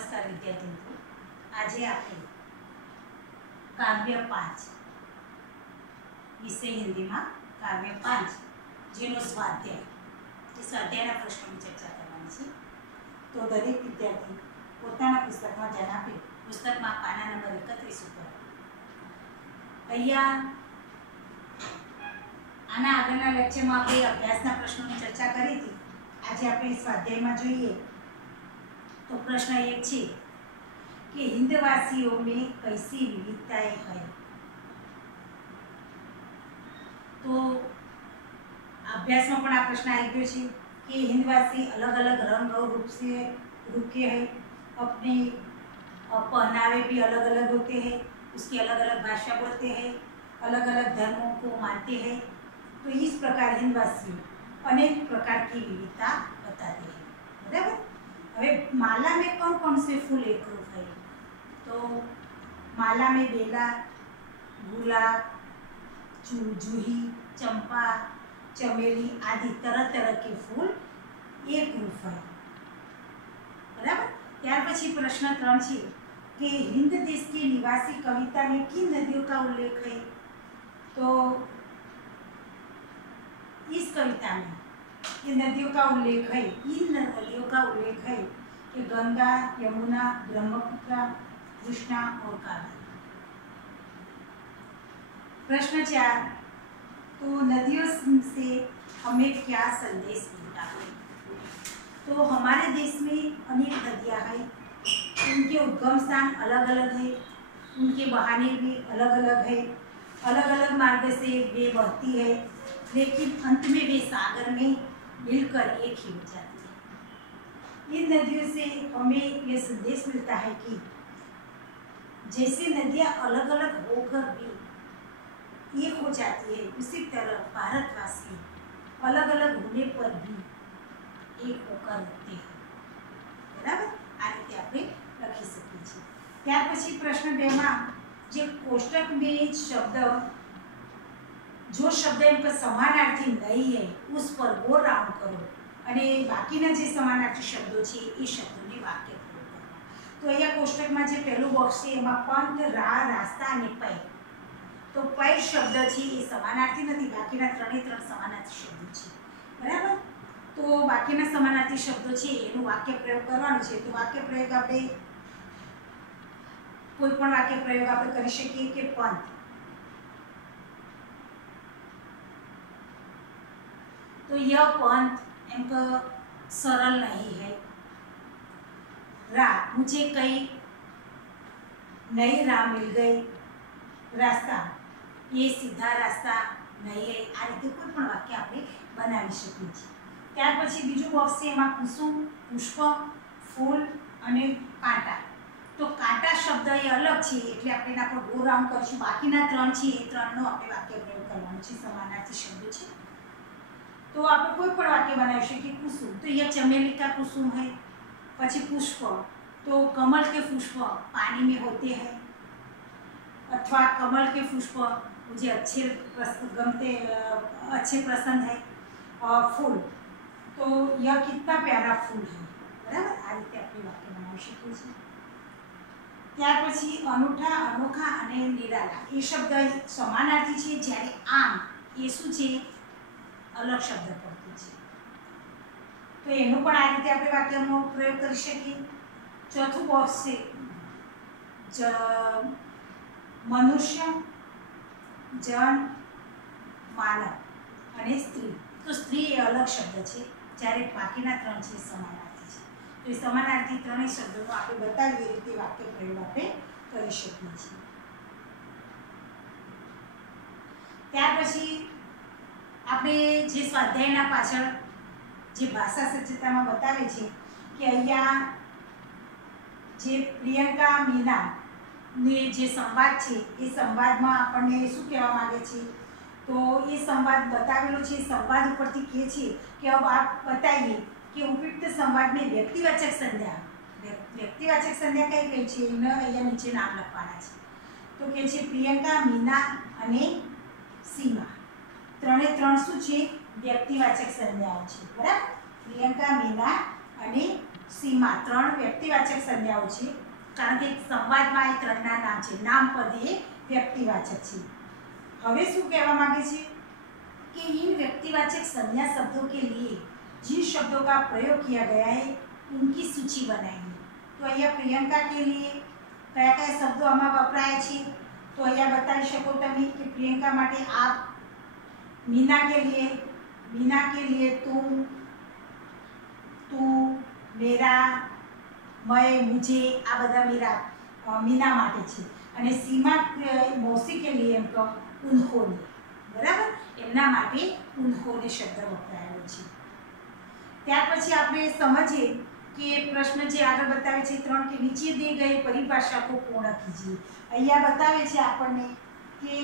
नमस्कार विद्यार्थी मित्रों, आज आप काव्य 5 विषय हिंदी में काव्य 5 जेनो स्वाध्याय स्वाध्यायना प्रश्नों की चर्चा करवानी छे। तो दरेक विद्यार्थी पोताना पुस्तक में ध्यान आपे पुस्तक में पाना नंबर 31 पर अहींया आना आगळना लेक्चर में आपणे अभ्यासना प्रश्नों की चर्चा करी थी। आज आपणे स्वाध्याय में जोईए तो प्रश्न एक है कि हिंदवासियों में कैसी विविधताएं है। तो अभ्यास में पण आ प्रश्न आई गयो है कि हिंदवासी अलग अलग रंग और रूप के हैं, अपने पहनावे भी अलग अलग होते हैं, उसकी अलग अलग भाषा बोलते हैं, अलग अलग धर्मों को मानते हैं। तो इस प्रकार हिंदवासी अनेक प्रकार की विविधता बताते हैं। बराबर। હવે माला में कौन कौन से फूल एक रूप है? तो माला में बेला, गुलाब, जूही, चंपा, चमेली आदि तरह तरह के फूल एक रूप है। बराबर। त्यार पछी प्रश्न 3 है कि हिंद देश के निवासी कविता में किन नदियों का उल्लेख है? तो इस कविता में इन नदियों का उल्लेख है, इन नदियों का उल्लेख है कि गंगा, यमुना, ब्रह्मपुत्र, कृष्णा और कावेरी। प्रश्न 4, तो नदियों से हमें क्या संदेश मिलता है? तो हमारे देश में अनेक नदियां हैं, उनके उद्गम स्थान अलग अलग है, उनके बहाने भी अलग अलग है, अलग अलग मार्ग से वे बहती है, लेकिन अंत में वे सागर में मिलकर एक ही हो जाती है। इन नदियों से हमें यह संदेश मिलता है कि जैसे नदियां अलग अलग होकर भी एक हो जाती है, उसी तरह भारतवासी अलग अलग होने पर भी एक होकर रहते हैं। बराबर। आ रीते आपणे लखी सकीए छीए। त्यार पछी प्रश्न 2 में जे कोष्टक में शब्द जो शब्द इनका समानार्थी नहीं है उस पर गोल राउंड करो અને બાકીના જે સમાનાર્થી શબ્દો છે એ શબ્દોને વાક્ય પ્રયોગ કરો। તો અહીંયા કોષ્ટકમાં જે પહેલું બોક્સ છે એમાં પંથ, રા, રાસ્તા અને પૈ। તો પૈ શબ્દ છે એ સમાનાર્થી નથી, બાકીના ત્રણે ત્રણ સમાનાર્થી શબ્દો છે। બરાબર। તો બાકીના સમાનાર્થી શબ્દો છે એનું વાક્ય પ્રયોગ કરવાનું છે। તો વાક્ય પ્રયોગ આપણે કોઈ પણ વાક્ય પ્રયોગ આપણે કરી શકીએ કે પંથ, तो यह पंथ इनका सरल नहीं है। रा, मुझे कई नई राह मिल गई। रास्ता, ये सीधा रास्ता नहीं है। आ रीते कोई पण वाक्य आपणे बनावी શકીએ છીએ। ત્યાર પછી બીજું બોક્સ છે એમાં કુસુમ, પુષ્પ, ફૂલ અને કાંટા। તો કાંટા શબ્દ એ અલગ છે એટલે આપણે એના પર ગો રાઉન્ડ કરીશું। બાકીના ત્રણ છે એ ત્રણનો આપણે વાક્ય પ્રયોગ કરવાનો છે, સમાનાર્થી શબ્દો છે। तो आप कोई पण वाक्य बनाई શકીએ। कुसुम, तो यह चमेली का कुसुम है। पछी पुष्प, तो कमल के पुष्प पानी में होते हैं, अथवा कमल के पुष्प मुझे अच्छे गमते अच्छे पसंद है। और फूल, तो यह कितना प्यारा फूल है। बराबर। आ रीते आपणे वाक्य बनावी શકીએ છીએ। ત્યાર પછી अनूठा, अनोखा અને નિરાલા એ શબ્દ સમાનાર્થી છે, જ્યારે આમ એ શું છે अलग शब्द पड़ती है। तो एनु पण आ रीते आपणे वाक्यनो प्रयोग करी શકીએ। चौथुं बॉक्स छे मनुष्य, जन, मानव અને स्त्री। तो स्त्री ए अलग शब्द है, જ્યારે બાકીના ત્રણ છે સમાનાર્થી છે। तो એ સમાનાર્થી ત્રણેય શબ્દોનો આપણે બતાવીએ એ રીતે વાક્ય પ્રયોગ આપણે કરી શકીએ છીએ। ત્યાર પછી આપણે જે સ્વાધ્યાયના પાછળ જે ભાષા સજ્જતામાં બતાવે છે કે અહીંયા જે પ્રિયંકા મીના ને જે સંવાદ છે એ સંવાદમાં આપણને શું કહેવા માંગે છે? તો એ સંવાદ બતાવેલો છે। સંવાદ ઉપરથી કહે છે કે अब आप बताइए कि उपयुक्त संवाद में व्यक्तिवाचक संज्ञा कई कई છે એને અહીંયા નીચે નામ લખવાના છે। તો કહે છે પ્રિયંકા, મીના અને સીમા ત્રણે ત્રણ શું છે? વ્યક્તિવાચક સંજ્ઞાઓ છે। બરાબર। પ્રિયંકા, મીના અને સીમા ત્રણ વ્યક્તિવાચક સંજ્ઞાઓ છે, કારણ કે સંવાદમાં એ ત્રણના નામ છે, નામપદ એ વ્યક્તિવાચક છે। હવે શું કહેવા માંગે છે कि इन व्यक्तिवाचक संज्ञा शब्दों के लिए जिन शब्दों का प्रयोग किया गया है उनकी सूची बनाइए। तो अहिया प्रियंका के लिए क्या क्या शब्दों आमा वपराय छे, तो अहिया बताई शको तमे कि प्रियंका माटे आप, मीना के लिए तुम, तू, मेरा, मैं, मुझे, आ बधा मेरा मीना माटे छे। अने सीमा मौसी के लिए एम तो उन्होंने, बराबर, एमना माटे उन्होंने शब्द वपरायो छे। त्यार पछी आपणे समझीए कि प्रश्न जे आगळ बतावे छे त्रण के नीचे दी गई परिभाषा को पूर्ण कीजिए। अहींया बतावे छे आपणे कि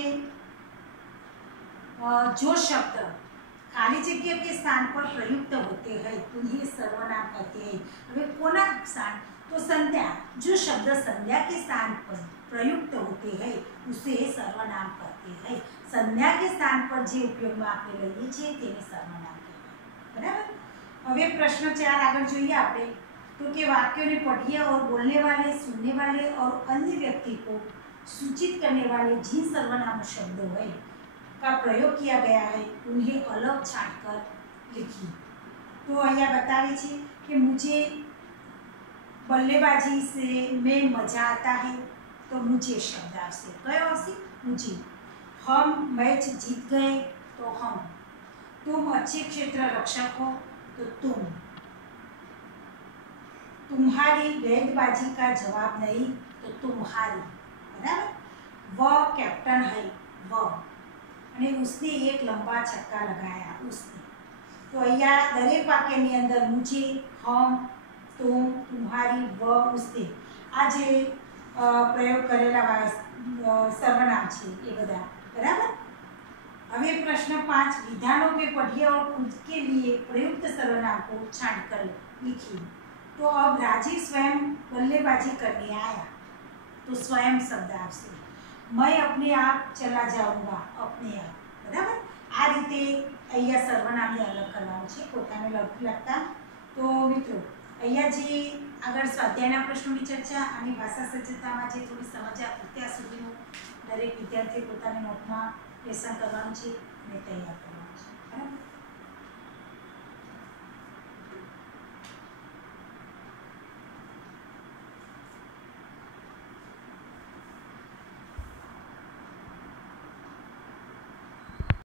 जो शब्द खाली जगह के स्थान पर प्रयुक्त होते हैं उन्हें सर्वनाम कहते हैं। हवे कोना स्थान, तो संज्ञा, जो शब्द संज्ञा के स्थान पर प्रयुक्त होते हैं उसे सर्वनाम कहते हैं। संज्ञा के स्थान पर जो उपयोग में आपने लईए छे तेने सर्वनाम कहेवाय, बराबर। हवे प्रश्न 4 आगळ जोईए आपणे, तो कि वाक्यों ने पढ़िए और बोलने वाले, सुनने वाले और अन्य व्यक्ति को सूचित करने वाले जिन सर्वनाम शब्दों है का प्रयोग किया गया है उन्हें अलग छांटकर लिखिए। तो अहिया बतावे छे कि मुझे बल्लेबाजी से में मजा आता है, तो मुझे शब्द आवशे, कयो आवशे? मुझे। हम मैच जीत गए, तो हम। तुम अच्छे क्षेत्र रक्षक हो, तो तुम। तुम्हारी गेंदबाजी का जवाब नहीं, तो तुम्हारी, बराबर। वह कैप्टन है, वह। અને उसने एक लंबा छक्का लगाया, उसने। तो अहिया दरेक वाक्यनी अंदर मुझे, हम, तुम, तुम्हारी, वह, उसने आ जे प्रयोग करेला सर्वनाम छे ए बधा, बराबर। हवे प्रश्न 5, विधानों के पढ़िए और खुद के लिए प्रयुक्त सर्वनाम को छांटकर लिखिए। तो अब राजीव स्वयं बल्लेबाजी करने आया, तो स्वयं शब्द आवशे। मैं अपने आप चला जाऊंगा, अपने आप, बराबर। आ रीते अहिया सर्वनामने अलग करवानुं छे पोताने लखता। तो मित्रों अहिया जे आगळ स्वाध्यायना प्रश्नोनी चर्चा आणि भाषा सज्जतामां जे थोड़ी समज आपी त्यां सुधीनुं दरेक विद्यार्थी पोतानी नोटमां लेसन करवानुं छे અને तैयार करवानुं छे, बराबर।